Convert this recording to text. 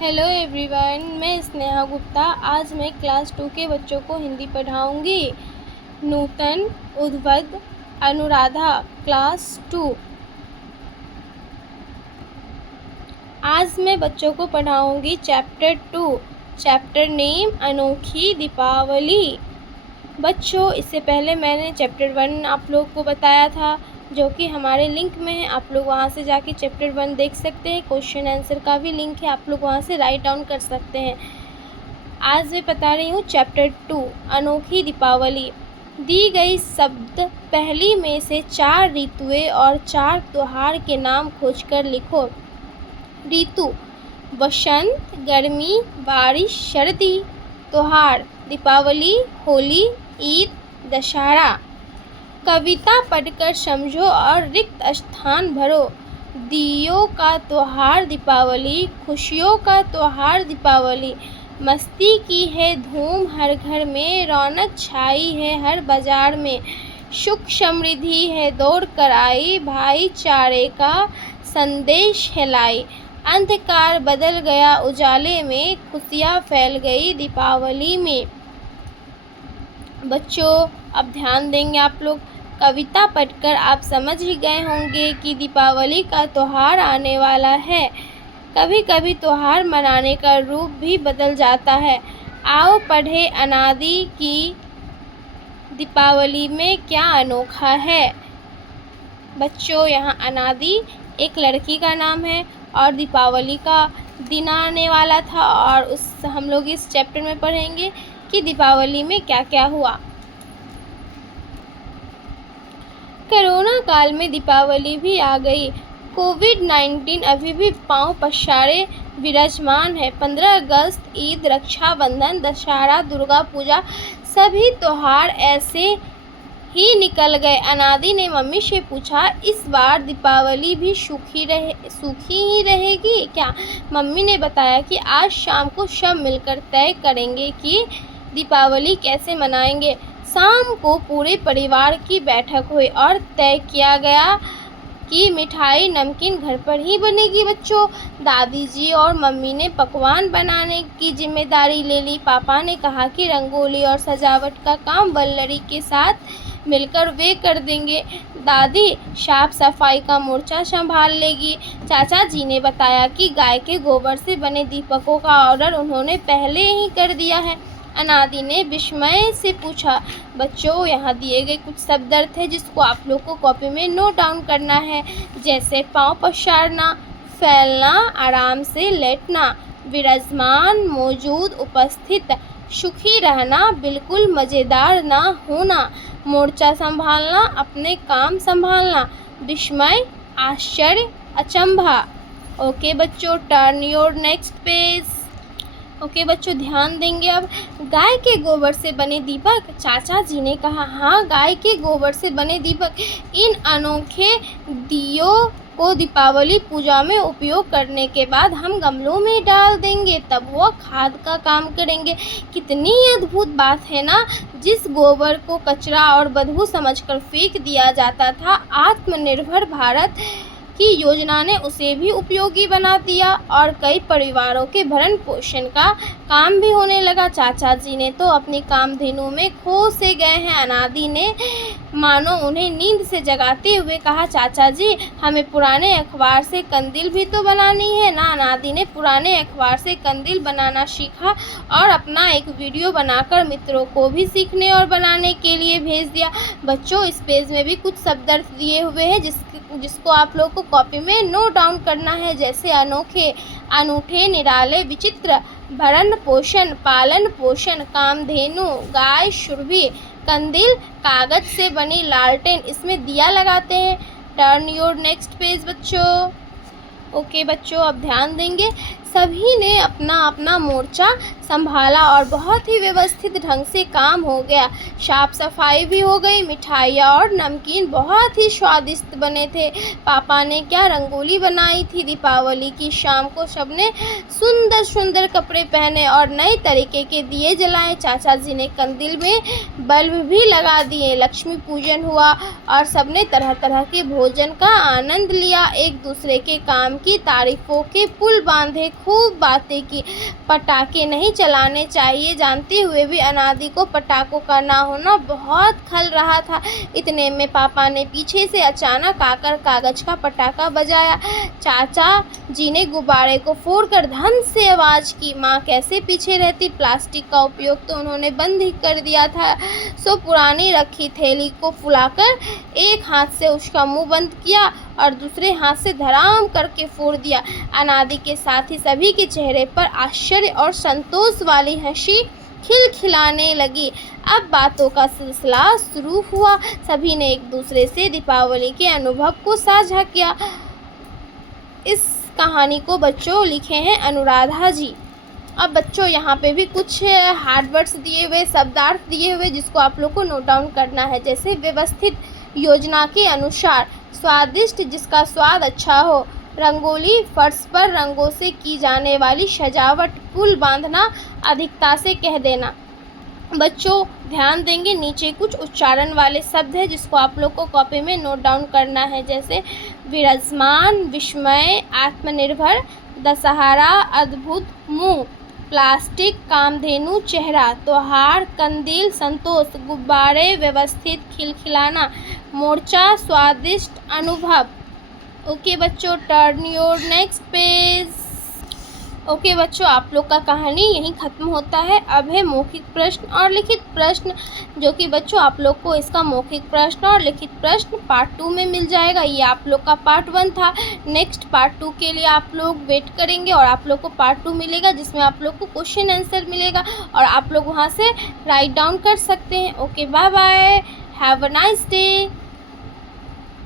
Hello everyone, मैं स्नेहा गुप्ता। आज मैं क्लास 2 के बच्चों को हिंदी पढ़ाऊंगी। नूतन, उद्वद, अनुराधा, क्लास 2। आज मैं बच्चों को पढ़ाऊंगी चैप्टर 2। चैप्टर नेम अनोखी दीपावली। बच्चों, इससे पहले मैंने चैप्टर 1 आप लोग को बताया था, जो कि हमारे लिंक में है। आप लोग वहाँ से जाके चैप्टर 1 देख सकते हैं। क्वेश्चन आंसर का भी लिंक है, आप लोग वहाँ से राइट डाउन कर सकते हैं। आज मैं बता रही हूँ चैप्टर 2 अनोखी दीपावली। दी गई शब्द पहली में से 4 ऋतुएं और 4 त्योहार के नाम खोजकर लिखो। ऋतु: वसंत, गर्मी, बारिश, सर्दी। त्योहार: दीपावली, होली, ईद, दशहरा। कविता पढ़कर समझो और रिक्त स्थान भरो। दियों का त्योहार दीपावली, खुशियों का त्योहार दीपावली। मस्ती की है धूम हर घर में, रौनक छाई है हर बाजार में। सुख समृद्धि है दौड़ कर आई, भाईचारे का संदेश है लाई। अंधकार बदल गया उजाले में, खुशियाँ फैल गई दीपावली में। बच्चों, अब ध्यान देंगे आप लोग। कविता पढ़कर आप समझ ही गए होंगे कि दीपावली का त्योहार आने वाला है। कभी कभी त्योहार मनाने का रूप भी बदल जाता है। आओ पढ़े अनादि की दीपावली में क्या अनोखा है। बच्चों, यहाँ अनादि एक लड़की का नाम है और दीपावली का दिन आने वाला था, और हम लोग इस चैप्टर में पढ़ेंगे कि दीपावली में क्या क्या हुआ। कोरोना काल में दीपावली भी आ गई। कोविड-19 अभी भी पांव पसारे विराजमान है। 15 अगस्त, ईद, रक्षाबंधन, दशहरा, दुर्गा पूजा, सभी त्योहार ऐसे ही निकल गए। अनादि ने मम्मी से पूछा, इस बार दीपावली भी सूखी ही रहेगी क्या? मम्मी ने बताया कि आज शाम को सब मिलकर तय करेंगे कि दीपावली कैसे मनाएंगे। शाम को पूरे परिवार की बैठक हुई और तय किया गया कि मिठाई नमकीन घर पर ही बनेगी। बच्चों, दादी जी और मम्मी ने पकवान बनाने की जिम्मेदारी ले ली। पापा ने कहा कि रंगोली और सजावट का काम वल्लरी के साथ मिलकर वे कर देंगे। दादी साफ सफाई का मोर्चा संभाल लेगी। चाचा जी ने बताया कि गाय के गोबर से बने दीपकों का ऑर्डर उन्होंने पहले ही कर दिया है। अनादि ने विस्मय से पूछा, बच्चों, यहाँ दिए गए कुछ शब्द अर्थ है जिसको आप लोग को कॉपी में नोट डाउन करना है, जैसे पाँव पसारना, फैलना, आराम से लेटना, विराजमान, मौजूद, उपस्थित, सुखी रहना, बिल्कुल मज़ेदार ना होना, मोर्चा संभालना, अपने काम संभालना, विस्मय, आश्चर्य, अचंभा। ओके बच्चों, turn your next page. Okay बच्चों, ध्यान देंगे अब। गाय के गोबर से बने दीपक, चाचा जी ने कहा। हाँ, गाय के गोबर से बने दीपक। इन अनोखे दियों को दीपावली पूजा में उपयोग करने के बाद हम गमलों में डाल देंगे, तब वो खाद का काम करेंगे। कितनी अद्भुत बात है ना। जिस गोबर को कचरा और बदबू समझकर फेंक दिया जाता था, आत्मनिर्भर भारत की योजना ने उसे भी उपयोगी बना दिया और कई परिवारों के भरण पोषण का काम भी होने लगा। चाचा जी ने तो अपनी कामधेनु में खो से गए हैं। अनादि ने मानो उन्हें नींद से जगाते हुए कहा, चाचा जी, हमें पुराने अखबार से कंदील भी तो बनानी है ना। अनादि ने पुराने अखबार से कंदील बनाना सीखा और अपना एक वीडियो बनाकर मित्रों को भी सीखने और बनाने के लिए भेज दिया। बच्चों, इस पेज में भी कुछ शब्द अर्थ दिए हुए हैं जिसको आप लोग को कॉपी में नोट डाउन करना है, जैसे अनोखे, अनूठे, निराले, विचित्र, भरण पोषण, पालन पोषण, कामधेनु, गाय, सुरभि, कंदील, कागज से बनी लालटेन, इसमें दिया लगाते हैं। टर्न योर नेक्स्ट पेज बच्चों। ओके बच्चों, अब ध्यान देंगे। सभी ने अपना अपना मोर्चा संभाला और बहुत ही व्यवस्थित ढंग से काम हो गया। साफ सफाई भी हो गई। मिठाइयाँ और नमकीन बहुत ही स्वादिष्ट बने थे। पापा ने क्या रंगोली बनाई थी। दीपावली की शाम को सबने सुंदर सुंदर कपड़े पहने और नए तरीके के दिए जलाए। चाचा जी ने कंदील में बल्ब भी लगा दिए। लक्ष्मी पूजन हुआ और सबने तरह तरह के भोजन का आनंद लिया। एक दूसरे के काम की तारीफों के पुल बांधे खूब बातें की। पटाखे नहीं चलाने चाहिए जानते हुए भी अनादि को पटाखों का ना होना बहुत खल रहा था। इतने में पापा ने पीछे से अचानक आकर कागज का पटाखा बजाया। चाचा जी ने गुब्बारे को फोड़कर धन से आवाज की। माँ कैसे पीछे रहती, प्लास्टिक का उपयोग तो उन्होंने बंद ही कर दिया था। सो पुरानी रखी थैली को फुलाकर एक हाथ से उसका मुंह बंद किया और दूसरे हाथ से धड़ाम करके फोड़ दिया। अनादि के साथ ही सभी के चेहरे पर आश्चर्य और संतोष वाली हंसी खिलखिलाने लगी। अब बातों का सिलसिला शुरू हुआ। सभी ने एक दूसरे से दीपावली के अनुभव को साझा किया। इस कहानी को बच्चों लिखे हैं अनुराधा जी। अब बच्चों यहाँ पे भी कुछ हार्ड वर्ड्स दिए हुए, शब्दार्थ दिए हुए, जिसको आप लोग को नोट डाउन करना है। जैसे व्यवस्थित, योजना के अनुसार। स्वादिष्ट, जिसका स्वाद अच्छा हो। रंगोली, फर्श पर रंगों से की जाने वाली सजावट। पुल बांधना, अधिकता से कह देना। बच्चों ध्यान देंगे, नीचे कुछ उच्चारण वाले शब्द हैं जिसको आप लोग को कॉपी में नोट डाउन करना है। जैसे विराजमान, विस्मय, आत्मनिर्भर, दशहरा, अद्भुत, मुंह, प्लास्टिक, कामधेनु, चेहरा, त्योहार, कंदील, संतोष, गुब्बारे, व्यवस्थित, खिलखिलाना, मोर्चा, स्वादिष्ट, अनुभव। ओके बच्चों, turn your next page. Okay बच्चों, आप लोग का कहानी यहीं ख़त्म होता है। अब है मौखिक प्रश्न और लिखित प्रश्न, जो कि बच्चों आप लोग को इसका मौखिक प्रश्न और लिखित प्रश्न पार्ट 2 में मिल जाएगा। ये आप लोग का पार्ट 1 था। नेक्स्ट पार्ट 2 के लिए आप लोग वेट करेंगे और आप लोग को पार्ट 2 मिलेगा, जिसमें आप लोग को क्वेश्चन आंसर मिलेगा और आप लोग वहाँ से राइट डाउन कर सकते हैं। Okay, bye bye, have a nice day.